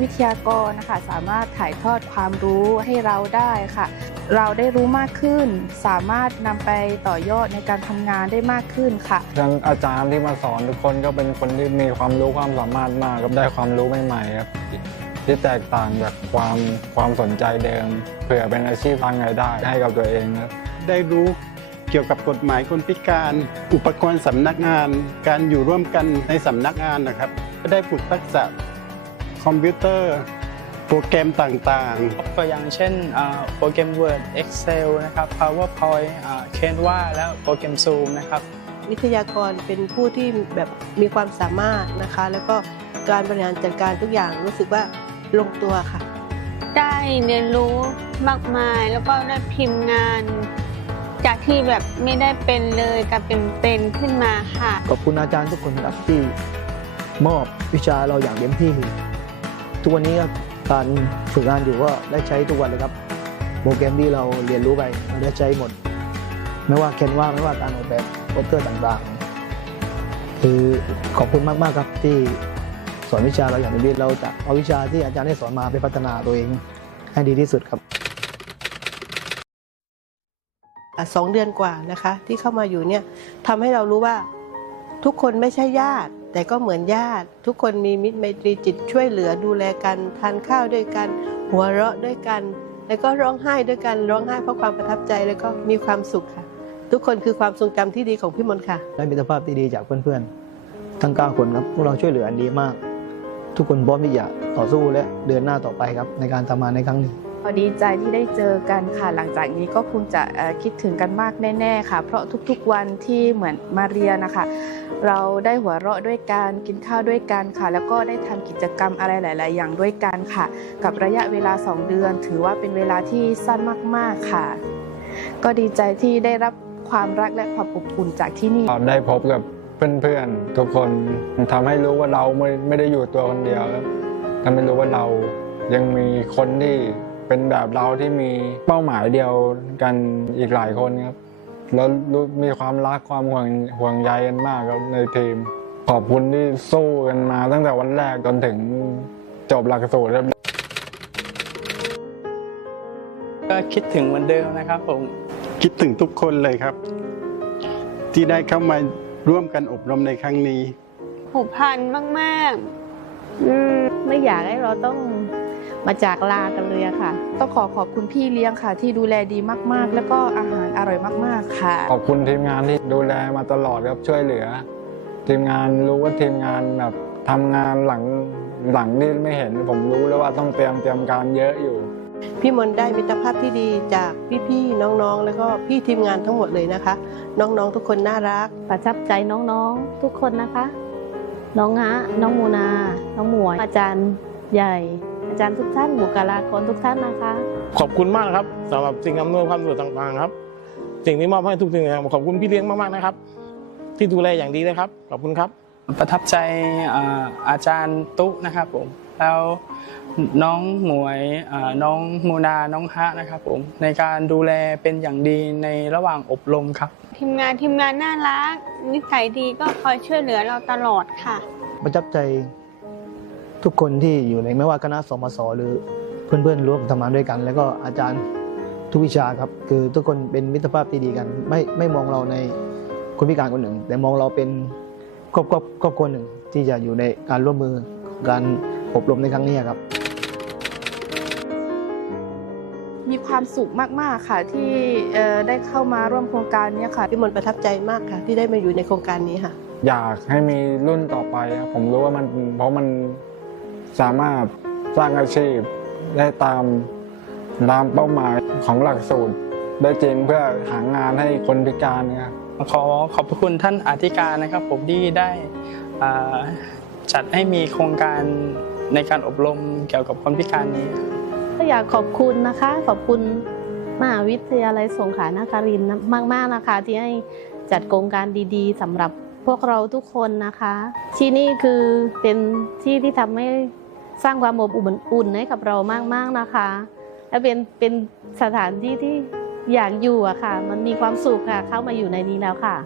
วิทยากรนะคะสามารถถ่ายทอดความรู้ให้เราได้ค่ะ เราได้รู้มากขึ้น สามารถนำไปต่อยอดในการทำงานได้มากขึ้นค่ะทั้งอาจารย์ที่มาสอนทุกคนก็เป็นคนที่มีความรู้ความสามารถมากครับได้ความรู้ใหม่ๆครับที่แตกต่างจากความความสนใจเดิม เผื่อเป็นอาชีพทางรายได้ให้กับตัวเองครับได้รู้เกี่ยวกับกฎหมายคนพิการ อุปกรณ์สำนักงาน การอยู่ร่วมกันในสำนักงานนะครับ ก็ได้ฝึกทักษะ คอมพิวเตอร์โปรแกรมต่างๆ ตัวอย่างเช่นอ่าโปรแกรม Word Excel นะครับ PowerPoint อ่า Canva แล้วโปรแกรม Zoom นะครับ วิทยากรเป็นผู้ที่แบบมีความสามารถนะคะ แล้วก็การบริหารจัดการทุกอย่างรู้สึกว่าลงตัวค่ะ ได้เรียนรู้มากมายแล้วก็ได้พิมพ์งาน จากที่แบบไม่ได้เป็นเลยกลายเป็นเป็นขึ้นมาค่ะ ขอบคุณอาจารย์ทุกคนครับที่มอบวิชาเราอย่างเต็มที่ ทุกวันนี้การฝึกงานอยู่ก็ได้ใช้ทุกวันเลยครับ โปรแกรมที่เราเรียนรู้ไปเราได้ใช้หมด ไม่ว่าแคนวาไม่ว่าการออกแบบโปสเตอร์ต่างๆ คือขอบคุณมากๆครับที่สอนวิชาเราอย่างเต็มที่เราจะเอาวิชาที่อาจารย์ได้สอนมาไปพัฒนาตัวเองให้ดีที่สุดครับสองเดือนกว่านะคะ ที่เข้ามาอยู่เนี่ยทำให้เรารู้ว่าทุกคนไม่ใช่ญาติ แต่ก็เหมือนญาติ ทุกคนมีมิตรไมตรีจิตช่วยเหลือดูแลกัน ทานข้าวด้วยกัน หัวเราะด้วยกัน แล้วก็ร้องไห้ด้วยกันร้องไห้เพราะความประทับใจแล้วก็มีความสุขค่ะ ทุกคนคือความทรงจำที่ดีของพี่มนต์ค่ะ ได้มิตรภาพที่ดีจากเพื่อนๆ ทั้ง 9 คนครับพวกเราช่วยเหลือกันดีมาก ทุกคนพร้อมที่จะต่อสู้และเดินหน้าต่อไปครับในการทำงานในครั้งนี้พอดีใจที่ได้เจอกันค่ะ หลังจากนี้ก็คงจะเอ่อคิดถึงกันมากแน่ ๆ ค่ะ เพราะทุกๆวันที่เหมือนมาเรียนนะคะ เราได้หัวเราะด้วยกันกินข้าวด้วยกันค่ะ แล้วก็ได้ทำกิจกรรมอะไรหลาย ๆ อย่างด้วยกันค่ะ กับระยะเวลา 2 เดือน ถือว่าเป็นเวลาที่สั้นมาก ๆ ค่ะ ก็ดีใจที่ได้รับความรักและความอบอุ่นจากที่นี่เราได้พบกับเพื่อน ๆ ทุกคนทำให้รู้ว่าเราไม่ไม่ได้อยู่ตัวคนเดียวทำให้รู้ว่าเรายังมีคนที่เป็นแบบเราที่มีเป้าหมายเดียวกันอีกหลายคนครับ แล้วรู้มีความรักความห่วงห่วงใยกันมากครับในทีม ขอบคุณที่สู้กันมาตั้งแต่วันแรกจนถึงจบหลักสูตรครับก็คิดถึงเหมือนเดิมนะครับผมคิดถึงทุกคนเลยครับ ที่ได้เข้ามาร่วมกันอบรมในครั้งนี้ผูกพันมาก ๆ อืมไม่อยากให้เราต้อง มาจากลากันเลยอะค่ะ ต้องขอขอบคุณพี่เลี้ยงค่ะ ที่ดูแลดีมากๆ แล้วก็อาหารอร่อยมากๆค่ะ ขอบคุณทีมงานที่ดูแลมาตลอดครับช่วยเหลือ ทีมงานรู้ว่าทีมงานแบบทำงานหลังหลังนี่ไม่เห็นผมรู้แล้วว่าต้องเตรียมเตรียมการเยอะอยู่ พี่มนต์ได้มิตรภาพที่ดีจากพี่ๆน้องๆ แล้วก็พี่ทีมงานทั้งหมดเลยนะคะ น้องๆทุกคนน่ารัก ประทับใจน้องๆทุกคนนะคะ น้องฮะน้องมูนา น้องหมวยอาจารย์ใหญ่ อาจารย์ทุกท่านบุคลากรทุกท่านนะคะ ขอบคุณมากนะครับสำหรับสิ่งอำนวยความสะดวกต่างๆครับ สิ่งที่มอบให้ทุกสิ่งอย่างขอบคุณพี่เลี้ยงมากๆนะครับ ที่ดูแลอย่างดีเลยครับ ขอบคุณครับ ประทับใจอ่าอาจารย์ตุ๊นะครับผมแล้วน้องหมวยอ่าน้องมูนา น้องฮะนะครับผมในการดูแลเป็นอย่างดีในระหว่างอบรมครับ ทีมงานทีมงานน่ารัก นิสัยดีก็คอยช่วยเหลือเราตลอดค่ะ ประทับใจ ทุกคนที่อยู่ในไม่ว่าคณะสมศหรือเพื่อนๆร่วมทำงานด้วยกัน แล้วก็อาจารย์ทุกวิชาครับ คือทุกคนเป็นมิตรภาพที่ดีกัน ไม่ไม่มองเราในคนพิการคนหนึ่ง แต่มองเราเป็นครอบครัวครอบครัวหนึ่งที่จะอยู่ในการร่วมมือการอบรมในครั้งนี้ครับ มีความสุขมากๆค่ะที่เอ่อได้เข้ามาร่วมโครงการเนี้ค่ะพี่มนต์ประทับใจมากค่ะ ที่ได้มาอยู่ในโครงการนี้ค่ะ อยากให้มีรุ่นต่อไปครับผมรู้ว่ามันเพราะมัน สามารถสร้างอาชีพได้ตามตามเป้าหมายของหลักสูตร ได้จริงเพื่อหางานให้คนพิการนะครับขอขอบพระคุณท่านอธิการนะครับผมที่ได้อ่าจัดให้มีโครงการในการอบรมเกี่ยวกับคนพิการนี้ก็อยากขอบคุณนะคะ ขอบคุณมหาวิทยาลัยสงขลานครินทร์มาก ๆนะคะ ที่ให้จัดโครงการดีๆสำหรับพวกเราทุกคนนะคะ ที่นี่คือเป็นที่ที่ทำให้ สร้างความอบอุ่นให้กับเรามากๆนะคะ และเป็นเป็นสถานที่ที่อยากอยู่อะค่ะ มันมีความสุขค่ะ เข้ามาอยู่ในนี้แล้วค่ะ